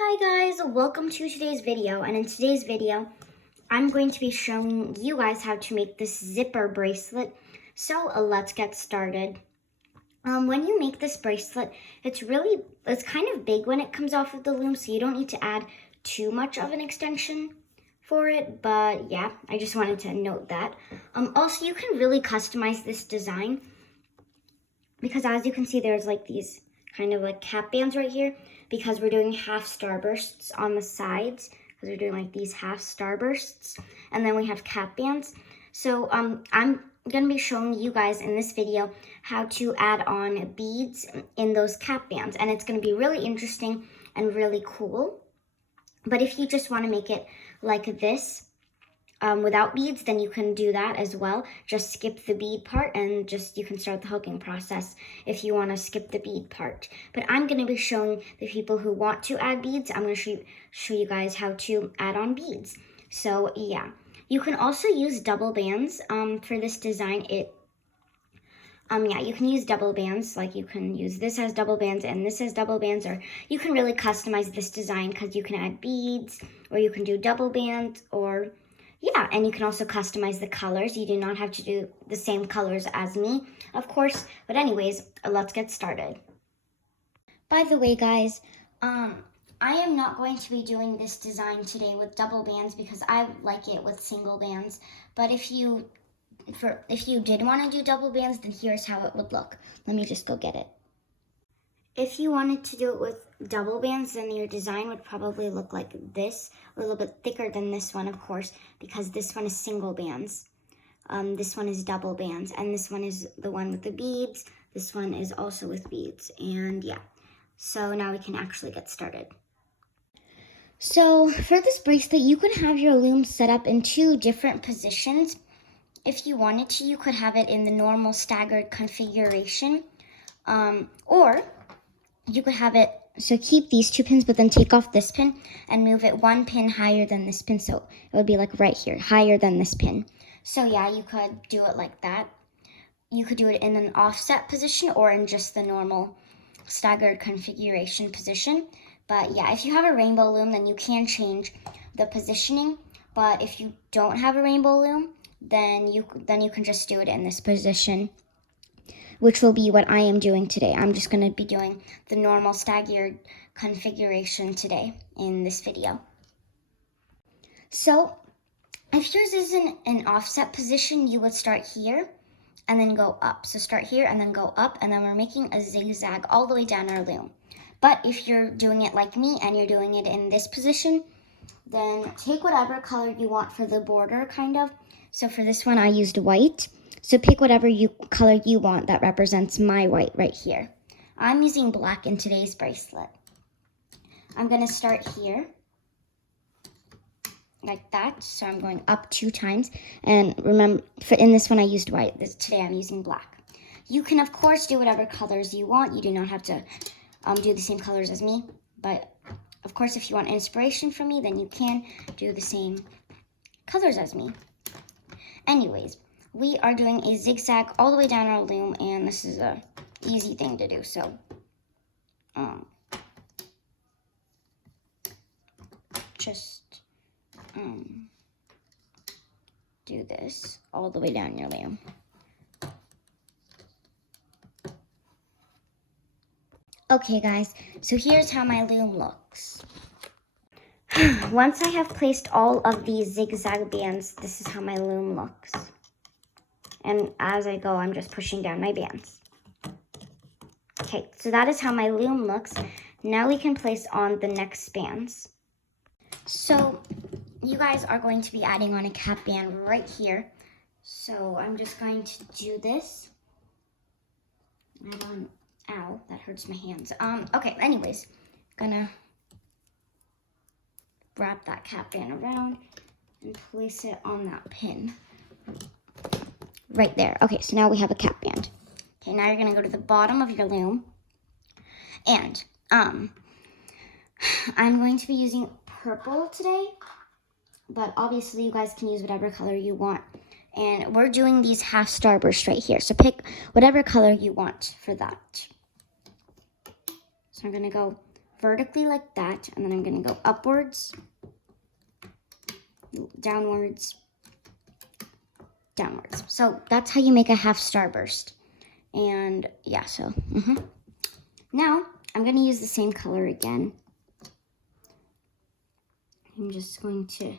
Hi guys, welcome to today's video, and in today's video I'm going to be showing you guys how to make this zipper bracelet. So let's get started. When you make this bracelet, it's kind of big when it comes off of the loom, so you don't need to add too much of an extension for it, but yeah, I just wanted to note that. Also, you can really customize this design because as you can see, there's like these kind of like cap bands right here because we're doing half starbursts on the sides because we're doing like these half starbursts, and then we have cap bands. So I'm going to be showing you guys in this video how to add on beads in those cap bands, and it's going to be really interesting and really cool. But if you just want to make it like this without beads, then you can do that as well. Just skip the bead part and you can start the hooking process if you want to skip the bead part. But I'm going to be showing the people who want to add beads, I'm going to show you guys how to add on beads. So yeah, you can also use double bands for this design. Yeah, you can use double bands, like you can use this as double bands and this as double bands, or you can really customize this design because you can add beads, or you can do double bands, or yeah, and you can also customize the colors. You do not have to do the same colors as me, of course, but anyways, let's get started. By the way, guys, I am not going to be doing this design today with double bands because I like it with single bands, but if you did want to do double bands, then here's how it would look. Let me just go get it. If you wanted to do it with double bands, then your design would probably look like this, a little bit thicker than this one, of course, because this one is single bands. This one is double bands, and this one is the one with the beads. This one is also with beads, and yeah. So now we can actually get started. So for this bracelet, you can have your loom set up in two different positions. If you wanted to, you could have it in the normal staggered configuration, or you could have it, so keep these two pins, but then take off this pin and move it one pin higher than this pin. So it would be like right here, higher than this pin. So yeah, you could do it like that. You could do it in an offset position or in just the normal staggered configuration position. But yeah, if you have a rainbow loom, then you can change the positioning. But if you don't have a rainbow loom, then you can just do it in this position, which will be what I am doing today. I'm just going to be doing the normal staggered configuration today in this video. So if yours is in an offset position, you would start here and then go up. So start here and then go up, and then we're making a zigzag all the way down our loom. But if you're doing it like me and you're doing it in this position, then take whatever color you want for the border, kind of. So for this one, I used white. So pick whatever color you want that represents my white right here. I'm using black in today's bracelet. I'm going to start here, like that. So I'm going up 2 times. And remember, in this one, I used white. Today, I'm using black. You can, of course, do whatever colors you want. You do not have to do the same colors as me. But, of course, if you want inspiration from me, then you can do the same colors as me. Anyways, we are doing a zigzag all the way down our loom, and this is a easy thing to do. So, just do this all the way down your loom. Okay, guys, so here's how my loom looks. Once I have placed all of these zigzag bands, this is how my loom looks. And as I go, I'm just pushing down my bands. Okay, so that is how my loom looks. Now we can place on the next bands. So you guys are going to be adding on a cap band right here. So I'm just going to do this. Ow, that hurts my hands. Okay, anyways, gonna wrap that cap band around and place it on that pin. Right there. Okay, so now we have a cap band. Okay, now you're going to go to the bottom of your loom. And I'm going to be using purple today. But obviously you guys can use whatever color you want. And we're doing these half starbursts right here. So pick whatever color you want for that. So I'm going to go vertically like that, and then I'm gonna go upwards, downwards, downwards. So that's how you make a half starburst. And yeah, so now I'm gonna use the same color again. I'm just going to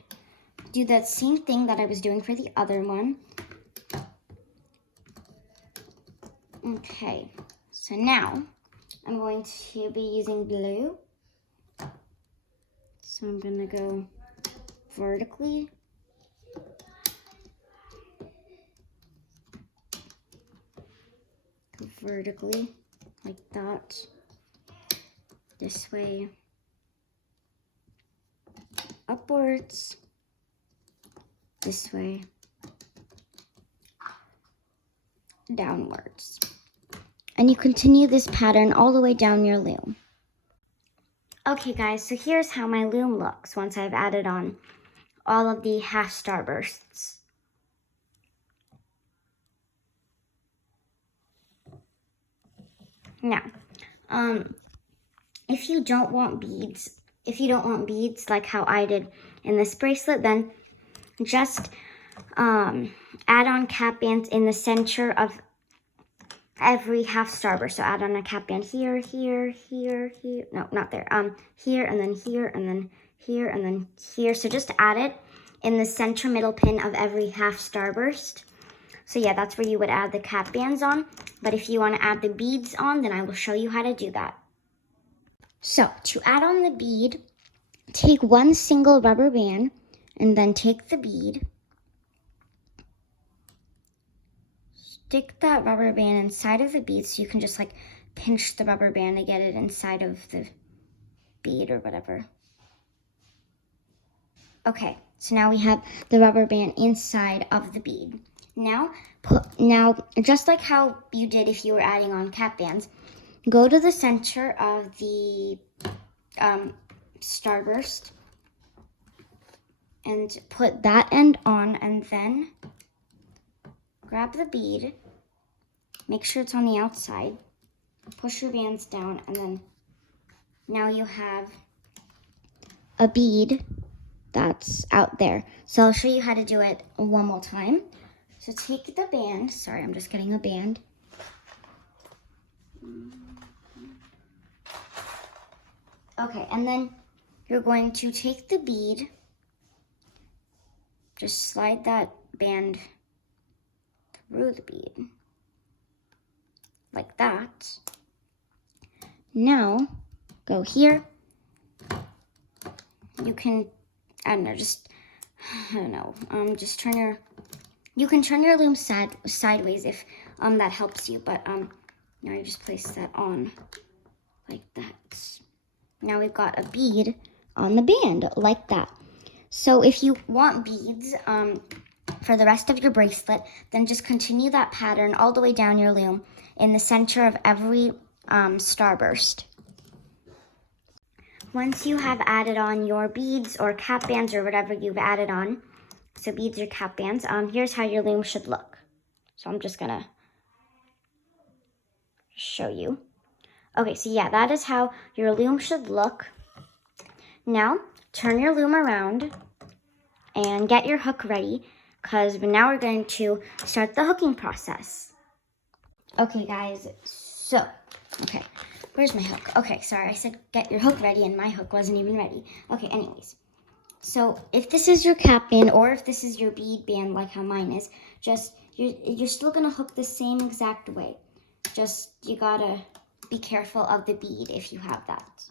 do that same thing that I was doing for the other one. Okay, so now I'm going to be using blue. So I'm gonna go vertically. Go vertically, like that. This way. Upwards. This way. Downwards. And you continue this pattern all the way down your loom. Okay guys, so here's how my loom looks once I've added on all of the half starbursts. Now, if you don't want beads like how I did in this bracelet, then just add on cap bands in the center of every half starburst. So add on a cap band here, here, here, here. No, not there. Here, and then here, and then here, and then here. So just add it in the center middle pin of every half starburst. So yeah, that's where you would add the cap bands on. But if you want to add the beads on, then I will show you how to do that. So to add on the bead, take one single rubber band and then take the bead. Stick that rubber band inside of the bead so you can just like pinch the rubber band to get it inside of the bead or whatever. Okay, so now we have the rubber band inside of the bead. Now, just like how you did if you were adding on cap bands, go to the center of the starburst and put that end on, and then grab the bead, make sure it's on the outside, push your bands down, and then now you have a bead that's out there. So I'll show you how to do it one more time. So take the band, sorry, I'm just getting a band. Okay, and then you're going to take the bead, just slide that band through the bead, like that. Now, go here. You can, just turn you can turn your loom sideways if that helps you, but now you just place that on like that. Now we've got a bead on the band like that. So if you want beads for the rest of your bracelet, then just continue that pattern all the way down your loom in the center of every starburst. Once you have added on your beads or cap bands or whatever you've added on, so beads or cap bands, here's how your loom should look. So I'm just gonna show you. Okay, so yeah, that is how your loom should look. Now, turn your loom around and get your hook ready, because now we're going to start the hooking process. Okay, guys, so, okay, where's my hook? Okay, sorry, I said get your hook ready, and my hook wasn't even ready. Okay, anyways. So if this is your cap band or if this is your bead band like how mine is, just you're still gonna hook the same exact way. Just you gotta be careful of the bead if you have that.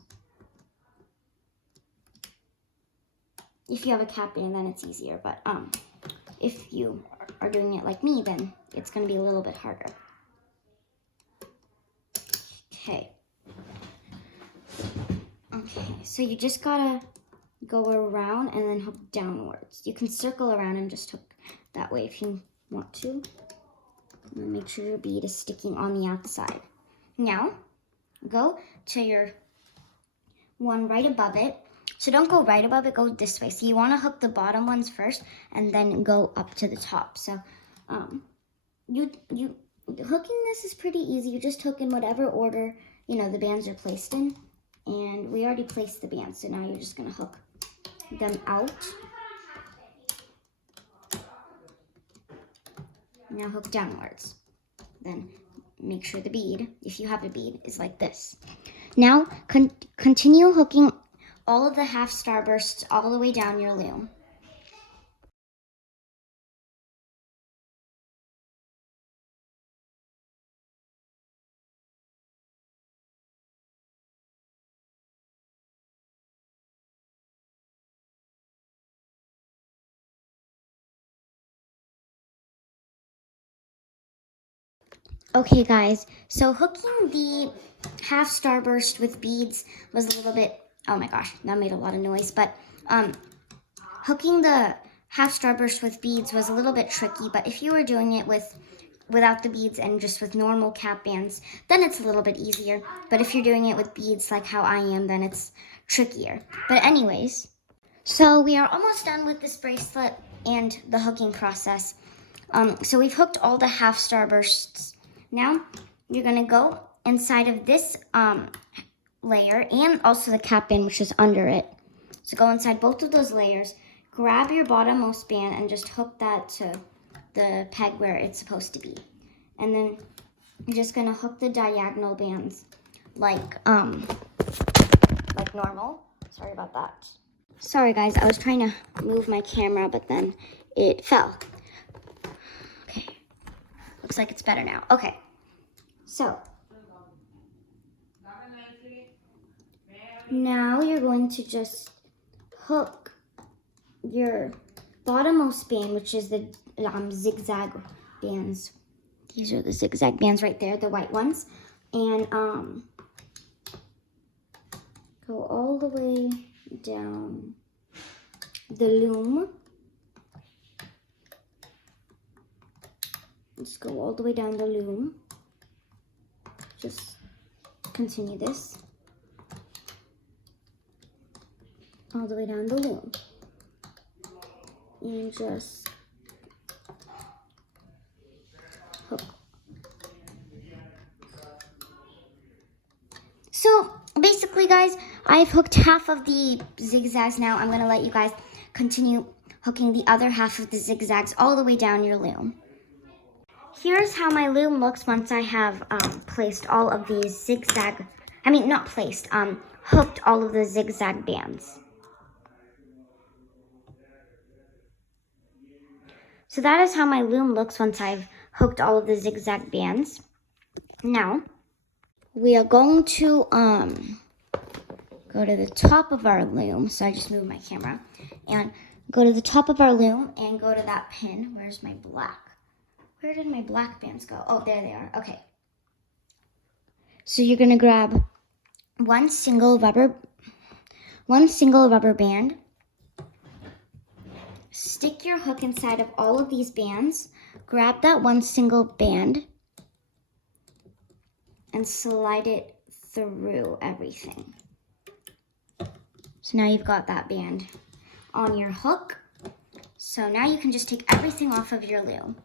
If you have a cap band, then it's easier, but if you are doing it like me, then it's gonna be a little bit harder. Okay. Okay, so you just gotta go around and then hook downwards. You can circle around and just hook that way if you want to. And then make sure your bead is sticking on the outside. Now, go to your one right above it. So don't go right above it, go this way. So you want to hook the bottom ones first and then go up to the top. So hooking this is pretty easy. You just hook in whatever order, the bands are placed in. And we already placed the bands, so now you're just gonna hook them out. Now hook downwards. Then make sure the bead, if you have a bead, is like this. Now continue hooking all of the half starbursts all the way down your loom. Okay guys, so hooking the half starburst with beads was a little bit, oh my gosh, that made a lot of noise, but hooking the half starburst with beads was a little bit tricky, but if you were doing it without the beads and just with normal cap bands, then it's a little bit easier. But if you're doing it with beads like how I am, then it's trickier. But anyways, so we are almost done with this bracelet and the hooking process. So we've hooked all the half starbursts. Now you're gonna go inside of this layer and also the cap band, which is under it. So go inside both of those layers, grab your bottommost band and just hook that to the peg where it's supposed to be. And then you're just gonna hook the diagonal bands like normal. Sorry about that. Sorry guys, I was trying to move my camera, but then it fell. Okay, looks like it's better now. Okay, so now you're going to just hook your bottommost band, which is the zigzag bands. These are the zigzag bands right there, the white ones. And go all the way down the loom. Just go all the way down the loom. Just continue this. All the way down the loom. And just hook. So basically guys, I've hooked half of the zigzags now. I'm gonna let you guys continue hooking the other half of the zigzags all the way down your loom. Here's how my loom looks once I have placed all of these zigzag, hooked all of the zigzag bands. So that is how my loom looks once I've hooked all of the zigzag bands. Now, we are going to go to the top of our loom. So I just moved my camera. And go to the top of our loom and go to that pin. Where's my black? Where did my black bands go? Oh, there they are. Okay. So you're going to grab one single rubber band. Stick your hook inside of all of these bands. Grab that one single band and slide it through everything. So now you've got that band on your hook. So now you can just take everything off of your loom.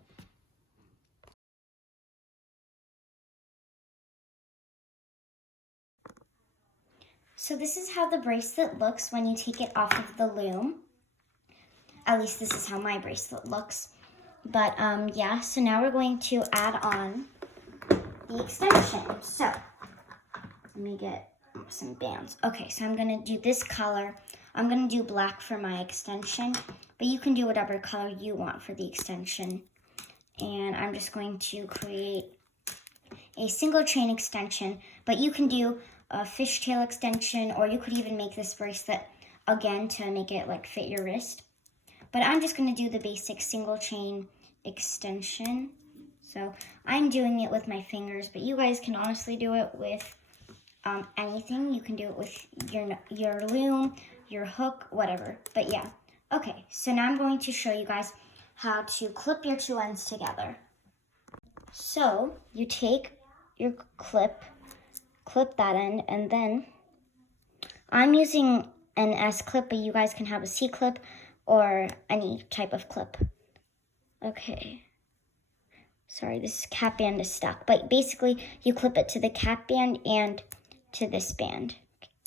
So this is how the bracelet looks when you take it off of the loom. At least this is how my bracelet looks. But yeah, so now we're going to add on the extension. So let me get some bands. Okay, so I'm gonna do this color. I'm gonna do black for my extension, but you can do whatever color you want for the extension. And I'm just going to create a single chain extension, but you can do a fishtail extension, or you could even make this bracelet again to make it like fit your wrist. But I'm just going to do the basic single chain extension. So I'm doing it with my fingers, but you guys can honestly do it with anything. You can do it with your loom, your hook, whatever. But yeah. Okay, so now I'm going to show you guys how to clip your two ends together. So you take your clip that end, and then I'm using an S clip, but you guys can have a C clip or any type of clip. Okay. Sorry, this cap band is stuck, but basically you clip it to the cap band and to this band.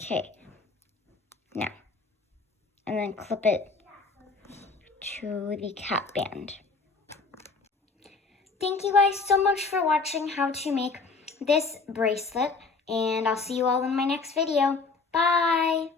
Okay, now, and then clip it to the cap band. Thank you guys so much for watching how to make this bracelet, and I'll see you all in my next video. Bye!